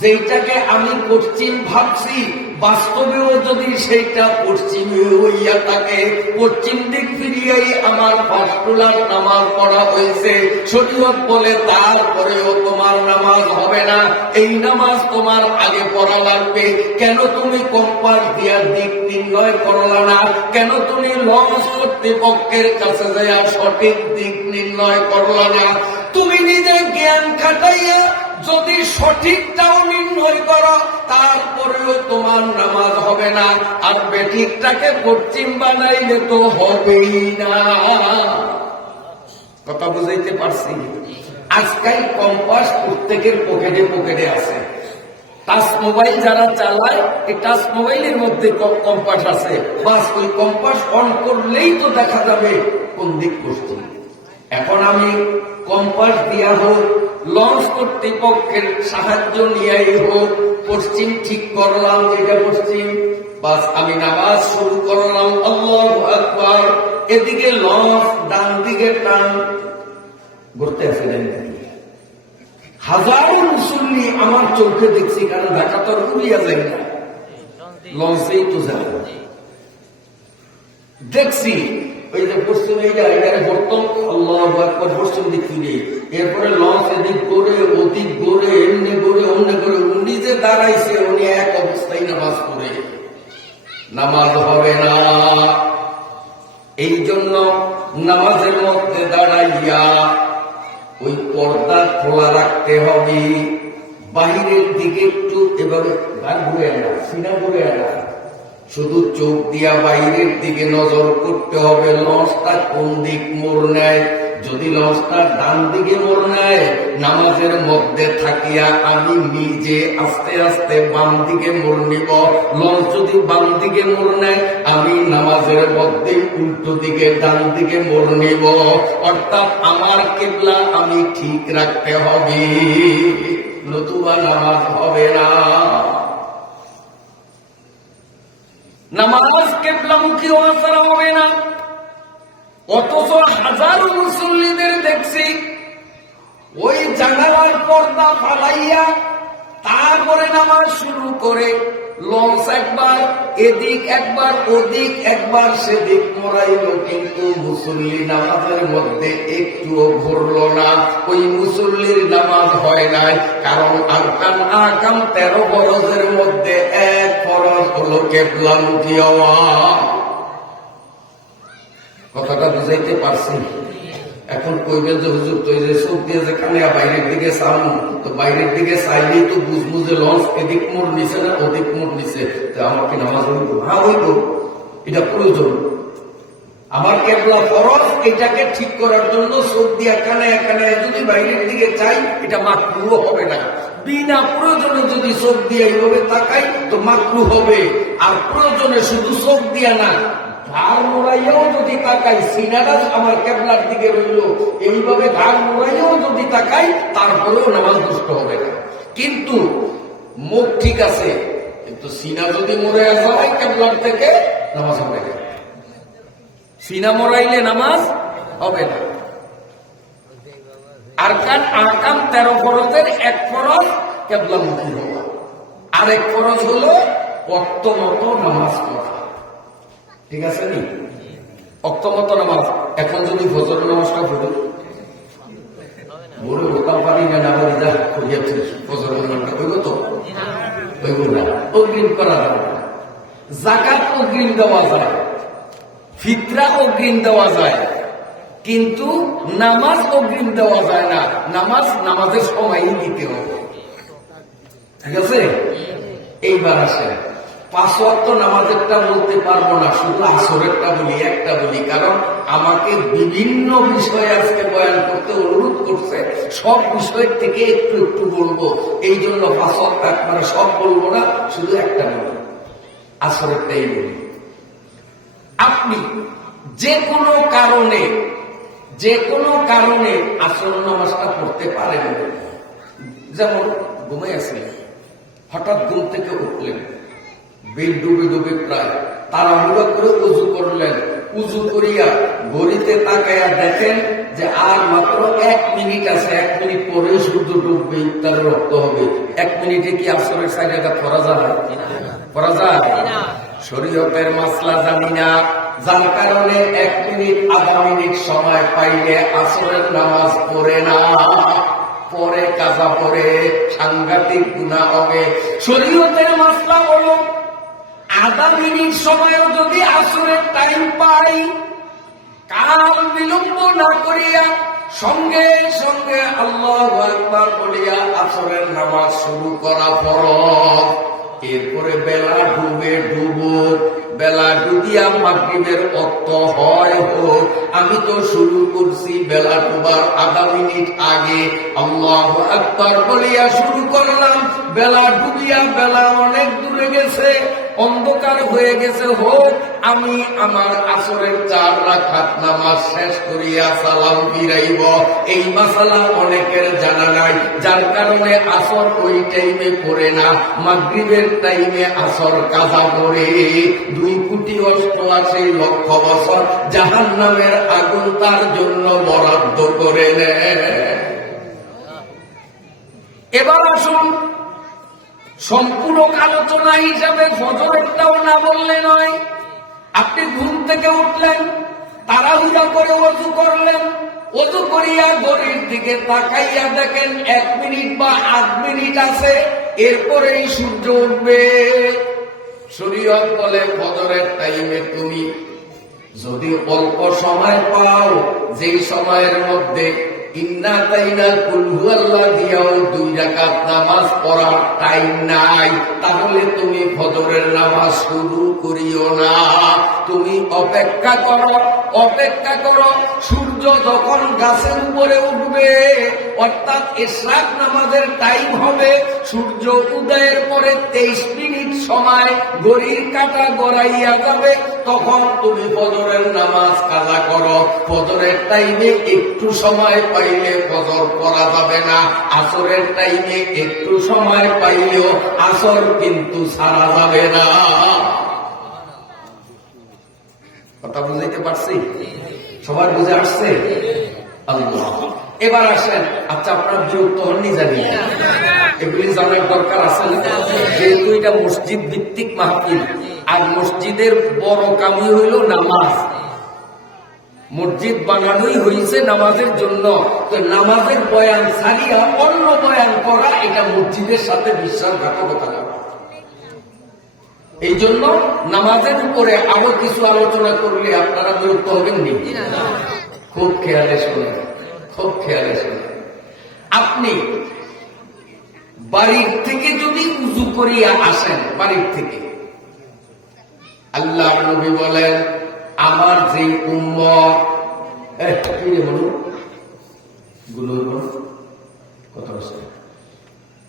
যেটাকে আমি পশ্চিম ভাবছি, বাস্তবেও যদি সেইটা পশ্চিমে হইয়া থাকে, পশ্চিম দিক ফিরিয়েই আমার ফাঁসটুলার নামাজ পড়া হয়েছে, শরীয়ত বলে তারপরেও তোমার নামাজ হবে না, এই নামাজ তোমার আগে পড়া লাগবে। কেন তুমি কম্পাস দিয়া দিক নির্ণয় করলা না? কেন তুমি লঞ্চ কর্তৃপক্ষের কাছে যাইয়া সঠিক দিক নির্ণয় করলা না? তুমি নিজে জ্ঞান খাটাইয়া যদি সঠিকটাও নির্ণয় করো, তারপরেও তোমার নামাজ হবে না। আর বেঠিকটাকে পশ্চিম বানাইলে তো হবেই না। কথা বুঝাইতে পারছি? আজকাল কম্পাস প্রত্যেকের পকেটে পকেটে আছে। টাচ মোবাইল যারা চালায়, এই টাচ মোবাইলের মধ্যে কম্পাস আছে, বাস ওই কম্পাস অন করলেই তো দেখা যাবে কোন দিক পশ্চিম। এখন আমি কম্পাস দিয়া হোক, লঞ্চ কর্তৃপক্ষের সাহায্য নিয়েই হোক, পশ্চিম ঠিক করলাম যেটা পশ্চিম, বাস আমি নামাজ শুরু করলাম, আল্লাহু আকবার। এদিকে লঞ্চ ডান দিকে টান ঘুরতে আছে, হাজারো মুসল্লি আমার চোখে দেখছি, কারণ ঢাকা তো উড়িয়া যায় না, লঞ্চেই তো যায় দেখছি। ওই যে পশ্চিম এইটা বর্তন, আল্লাহু আকবার, পশ্চিম দিক ফিরে, এরপরে লঞ্চ এদিক করে ওদিক করে এমনি করে অমনি করে, উনি যে দাঁড়াইছে উনি এক অবস্থায় নামাজ পড়ে, নামাজ হবে না। এই জন্য নামাজের মধ্যে দাঁড়াইয়া ওই পর্দা খোলা রাখতে হবে, বাহিরের দিকে একটু এভাবে গান ঘুরে আনা, সিনা ঘুরে আনা, শুধু চোখ দিয়া বাইরের দিকে নজর করতে হবে লঞ্চটা কোন দিক মোড় নেয়। যদি লঞ্চটা ডান দিকে মোড় নেয়, নামাজের মধ্যে থাকিয়া আমি নিজে আস্তে আস্তে বাম দিকে মোড় নিব। লঞ্চ যদি বাম দিকে মোড় নেয়, আমি নামাজের মধ্যে উল্টো দিকে ডান দিকে মোড় নিব। অর্থাৎ আমার কিবলা আমি ঠিক রাখতে হবে, নতুবা নামাজ হবে না। নামাজ কিবলামুখী হওয়া ছাড়া হবে না। অথচ হাজারো মুসল্লিদের দেখছি ওই জানালার পর্দা ফালাইয়া তারপরে নামাজ শুরু করে, লঞ্চ একবার এদিক একবার ওদিক একবার সেদিক মরাইল, কিন্তু মুসল্লি নামাজের মধ্যে একটুও ঘুরলো না। ওই মুসল্লির নামাজ হয় নাই, কারণ আরকান আহকাম 13 ফরজের মধ্যে এক ফরজ হলো কিবলামুখী হওয়া। কথাটা বুঝাইতে পারছি? এখন কইবেন যে হুজুর তো যে চোখ দিয়ে যেখানে বাইরের দিকে চান, তো বাইরের দিকে চাইলেই তো বুঝবো যে লঞ্চ এদিক মোড় নিছে না ওদিক মোড় নিছে, তো আমার কি নামাজ হইব? হ্যাঁ হইব, এটা প্রয়োজন। আমার কেবলা ফরজ, এটাকে ঠিক করার জন্য চোখ দিয়ে এখানে এখানে যদি বাইরের দিকে চাই, এটা মাকরুহ হবে না। বিনা প্রয়োজনে যদি চোখ দিয়ে এইভাবে তাকাই তো মাকরুহ হবে। আর প্রয়োজনে শুধু চোখ দিয়া না, ঘাড় মোড়াইয়াও যদি তাকাই, সিনাটা আমার কেবলার দিকে রইল, এইভাবে ঘাড় মোড়াইয়াও যদি তাকাই, তারপরেও নামাজ নষ্ট হবে না। কিন্তু মুখ ঠিক আছে, কিন্তু সিনা যদি মরে যায় কেবলার থেকে, নামাজ হবে না। সিনা মোড়াইলে নামাজ হবে না। আরকান আহকাম 13 ফরজের এক ফরজ কিবলামুখী হওয়া, আরেক ফরজ হলো ওয়াক্ত মতো নামাজ পড়া। ঠিক আছে নি? ওয়াক্ত মতো নামাজ। এখন যদি ফজর নামাজটা পড়ি, বড় ওটা পারি না, নামাজ যা করিয়াছে ফজর নামাজটা হইব তো? হইব না। অগ্রিম করা যাবে না। যাকাত অগ্রিম দেওয়া যায়, ফিতরা অগ্রিম দেওয়া যায়, কিন্তু নামাজ অগ্রিম দেওয়া যায় না। নামাজ নামাজের সময়ই দিতে হবে। ঠিক আছে? এইবার আসে 5 ওয়াক্ত নামাজেরটা বলতে পারবো না, শুধু আসরেরটা বলি, একটা বলি, কারণ আমাকে বিভিন্ন বিষয়ে আজকে বয়ান করতে অনুরোধ করছে। সব বিষয়ের থেকে একটু একটু বলবো, এই জন্য 5 ওয়াক্ত একবারে সব বলবো না, শুধু একটা বলি, আসরেরটাই বলি। আপনি যে কোনো কারণে আসর নামাজটা পড়তে পারেন। যেমন ঘুমাই আছিলেন, হঠাৎ ঘুম থেকে উঠলেন, বেল ডুবে ডুবে প্রায়, তাড়াহুড়া করে উজু করলেন। উজু করিয়া ঘড়িতে তাকাইয়া দেখেন যে আর মাত্র 1 মিনিট আছে, 1 মিনিট পরে সূর্য ডুববে, ইফতার রক্ত হবে। 1 মিনিটে কি আসরের সাইডে পড়া যায়? পড়া যায়? শরীয়তের মাসলা জানি না, যার কারণে 1 মিনিট আধা মিনিট সময় পাইলে আসরের নামাজ পড়ে না, পরে কাজা পড়ে, সাংঘাতিক গুনাহ হবে। শরীয়তের মাসলা হলো আধা মিনিট সময়ও যদি আসরের টাইম পাই, কাল বিলম্ব না করিয়া সঙ্গে সঙ্গে আল্লাহু আকবার বলিয়া আসরের নামাজ শুরু করা ফরজ। এরপরে বেলা ডুবে ডুবুক, বেলা ডুবিয়া মাগরিবের ওয়াক্ত হয় হোক, আমি তো শুরু করছি বেলা ডুবার আধা মিনিট আগে, আল্লাহু আকবার বলিয়া শুরু করলাম। বেলা ডুবিয়া বেলা অনেক দূরে গেছে, অন্ধকার হয়ে গেছে হোক, আমি আমার আসরের 4 রাকাত নামাজ শেষ করিয়া সালাম ফিরাইব। এই মাসালা অনেকের জানা নাই, যার কারণে আসর ওই টাইমে পড়ে না, মাগরিবের টাইমে আসর কাজা পড়ে। 2,88,00,000 বছর জাহান্নামের আগুন তার জন্য বরাদ্দ করে নেয়। এবার আসুন, সম্পূর্ণ আলোচনা হিসাবে ফজরেরটাও না বললে নয়। আপনি ঘুম থেকে উঠলেন, তাড়াহুড়া করে ওযু করলেন, ওযু করিয়া ঘড়ির দিকে তাকাইয়া দেখেন 1 মিনিট বা 8 মিনিট আছে, এরপরেই সূর্য উঠবে। শরীয়ত বলে ফজরের টাইমে তুমি যদি অল্প সময় পাও, যেই সময়ের মধ্যে ইন্না তাইনা কুল হুয়াল্লাহ দিয়াও 2 রাকাত নামাজ পড়ার টাইম নাই, তাহলে তুমি ফজরের নামাজ শুরু করিও না। তুমি অপেক্ষা করো, অপেক্ষা করো, সূর্য যখন গাছের উপরে উঠবে, অর্থাৎ ইশরাক নামাজের টাইম হবে, সূর্য উদয়ের পরে 23 মিনিট সময় ঘড়ির কাঁটা গড়াইয়া যাবে, তখন তুমি ফজরের নামাজ কাজা করো। ফজরের টাইমে একটু সময় পাইলে ফজর পড়া যাবে না, আসরের টাইমে একটু সময় পাইলেও আসর কিন্তু ছাড়া যাবে না। কথা বুঝাইতে পারছি? সবার বুঝে আসছে? আল্লাহ এবার আসেন, আচ্ছা আপনারা বিরক্ত হননি জানি, এগুলি জানার দরকার আছে না? যেহেতু এটা মসজিদ ভিত্তিক মাহফিল, আর মসজিদের বড় কামই হইল নামাজ। মসজিদ বানানোই হয়েছে নামাজের জন্য, তো নামাজের বয়ান ছাড়িয়া অন্য বয়ান করা এটা মসজিদের সাথে বিশ্বাসঘাতকতা করা। এই জন্য নামাজের উপরে আরো কিছু আলোচনা করলে আপনারা বিরক্ত হবেন নি? খুব খেয়ালে শোনেন, খুব খেয়ালে শোনেন। আপনি বাড়ির থেকে যদি উজু করিয়া আসেন, বাড়ির থেকে, আল্লাহ নবী বলেন আমার যে উম্মত,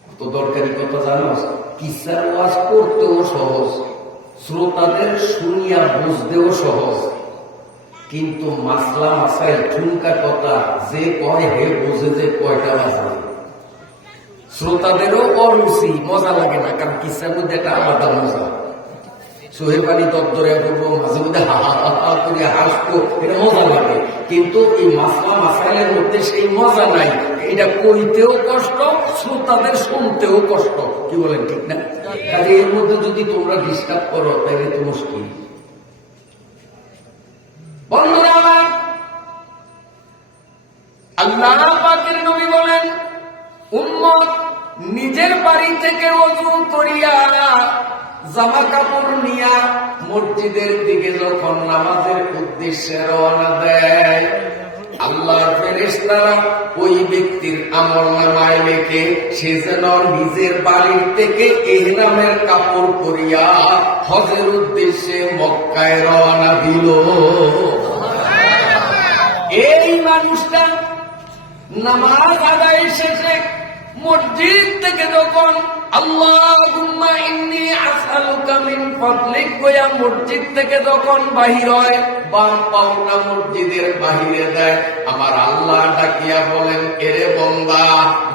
কত দরকারি কথা জানো, কিসার ওয়াজ করতেও সহজ, শ্রোতাদের শুনিয়া বুঝতেও সহজ, কিন্তু মাসলা মাসাইল ঠুনকা কথা যে কয় হে বোঝে যে কয়টা বাজে। শ্রোতাদেরও অরুচি, মজা লাগে না, কারণ কিসার মধ্যে একটা আলাদা মজা। সোহেল পানি তত্তরে করবো, মাঝে মধ্যে হা হা হা করে হাসবো, এটা মজা লাগে। কিন্তু এই মাসলা মাসাইলের মধ্যে সেই মজা নাই, এটা কইতেও কষ্ট, শ্রোতাদের শুনতেও কষ্ট। কি বলেন, ঠিক না? কাজে এর মধ্যে যদি তোমরা ডিস্টার্ব করো তাহলে তো মুশকিল। বন্ধুরা আমার, আল্লাহ পাকের নবী বলেন উম্মত নিজের বাড়ি থেকে ওযু করিয়া জামা কাপড় নিয়া মসজিদের দিকে যখন নামাজের উদ্দেশ্যে রওনা দেয়, আল্লাহর ফেরেশতারা ওই ব্যক্তির আমলনামায় লেখে সে যেন নিজের বাড়ির থেকে ইহরামের কাপড় পরিয়া হজের উদ্দেশ্যে মক্কায় রওনা দিল। এই মানুষটা নামাজ আদায় শেষে মসজিদ থেকে যখন আল্লাহুম্মা ইন্নী আসআলুকা মিন ফাদলিক কইয়া মসজিদ থেকে যখন বাহির হয়, বাম পাওটা মসজিদের বাহিরে দেয়, আমার আল্লাহ ডাকিয়া বলেন এরে বান্দা,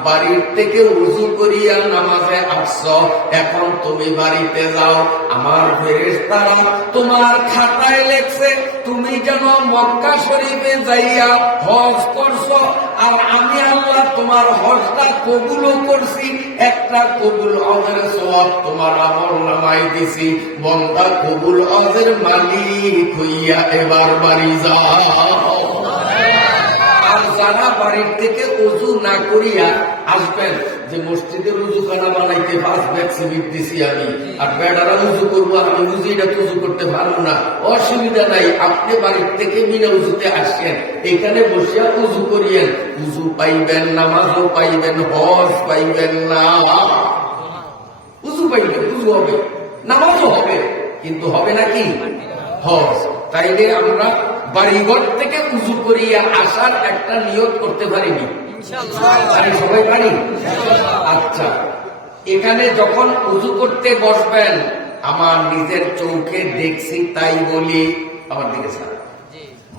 বাড়ির থেকে ওযু করিয়া নামাজে আসছো, এখন তুমি বাড়িতে যাও। আমার ফেরেশতারা তোমার খাতায় লেখছে তুমি যেন মক্কা শরীফে যাইয়া হজ করছো, আর আমি আল্লাহ তোমার হজটা কবুলও করছি, একটা কবুল হজের সওয়াব তোমার আমলনামায় দিছি। বান্দা কবুল হজের মালিক হইয়া এবার বাড়ি যাও। আর যারা বাড়ির থেকে ওযু না করিয়া আসবেন, যে মসজিদের উযুখানা বানাইতে 5 ব্যাগ সিমেন্ট দিছি আমি, আর বেড়ারা উযু করবো, আমি উযুটা উযু করতে পারবো না, অসুবিধা নাই, আপনি বাড়ির থেকে বিনা উযুতে আসেন, এখানে বসিয়া উযু করিয়েন, উযু পাইবেন, নামাজও পাইবেন, হজ পাইবেন না। উযু পাইবেন, উযু হবে, নামাজও হবে, কিন্তু হবে নাকি হজ। তাইলে আমরা বাড়িঘর থেকে উযু করিয়া আসার একটা নিয়ত করতে পারিনি? সবাই পারি? আচ্ছা, এখানে যখন উযু করতে বসবেন, আমার নিজের চোখে দেখছি তাই বলি, আমার দিকে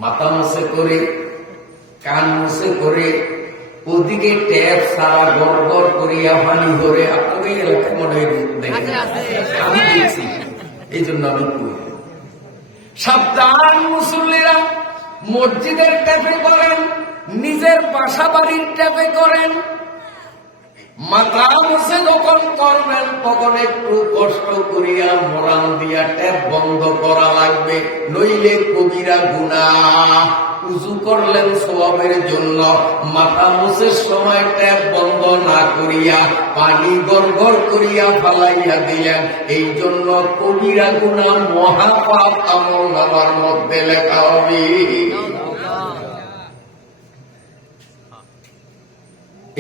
মাথা মুছে করে, কান মুছে করে, ওদিকে ট্যাপ সারা গড় করিয়া পানি ধরে, আপনাকে এলাকায় মনে হয় দেখেন, আমি দেখছি, এই জন্য আমি করি। সাবধান মুসল্লিরা, মসজিদের ট্যাপে করেন, নিজের বাসা বাড়ির ট্যাপে করেন। মাথা মুছে যখন করবেন তখন একটু কষ্ট করিয়া মরান দিয়া ট্যাপ বন্ধ করা লাগবে, নইলে কবিরা গুনাহ। উযু করলেন সওয়াবের জন্য, মাথা মুছার সময় ট্যাপ বন্ধ না করিয়া পানি গড়গড় করিয়া ফালাইয়া দিলেন, এই জন্য কবিরা গুনাহ, মহাপাপ আমলনামার মধ্যে লেখা হবে।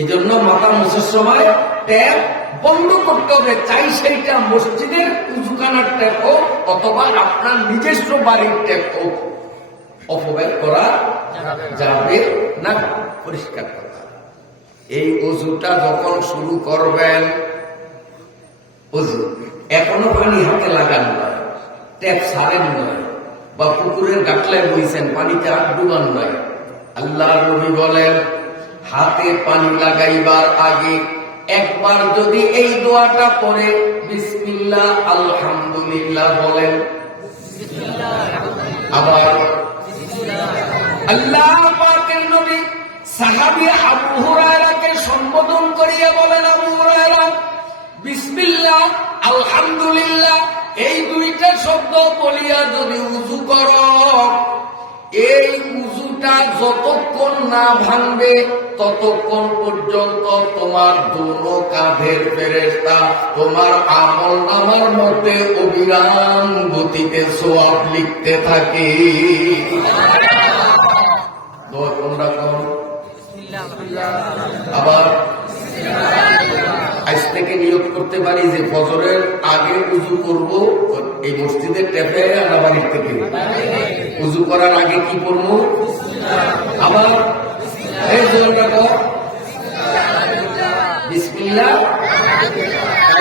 এই জন্য মাথা মুছার সময় ট্যাপ বন্ধ করতে হবে, চাই সেইটা মসজিদের উযুখানার ট্যাপ হোক অথবা আপনার নিজস্ব বাড়ির ট্যাপ হোক, অপব্যয় করা যাবে না। পরিষ্কার কথা। এই ওযুটা যখন শুরু করবেন, ওযু এখনো পানি হাতে লাগান নয়, ট্যাপ সারেন নয়, বা পুকুরের গাটলায় বইছেন, পানিতে হাত ডুবান নয়। আল্লাহর নবী বলেন হাতে পানি লাগাইবার আগে একবার যদি এই দোয়াটা পড়ে বিসমিল্লাহ আলহামদুলিল্লাহ বলেন, আবার আল্লাহ পাকের নবী সাহাবী আবু হুরায়রাকে সম্বোধন করিয়া বলেন, আবু হুরায়রা, বিসমিল্লাহ, আলহামদুলিল্লাহ এই দুইটা শব্দ বলিয়া যদি উযু করো, এই উযুটা যতক্ষণ না ভাঙবে ততক্ষণ পর্যন্ত তোমার দোনো কাঁধের ফেরেশতা তোমার আমলনামার মধ্যে অবিরাম গতিতে সওয়াব লিখতে থাকে। দোয়া কোনটা কোন? আবার আজ থেকে নিয়োগ করতে পারি যে ফজরের আগে উযু করব, এই মসজিদের ট্যাপে না বাড়ির থেকে? উযু করার আগে কি করব? আবার এই জোরটা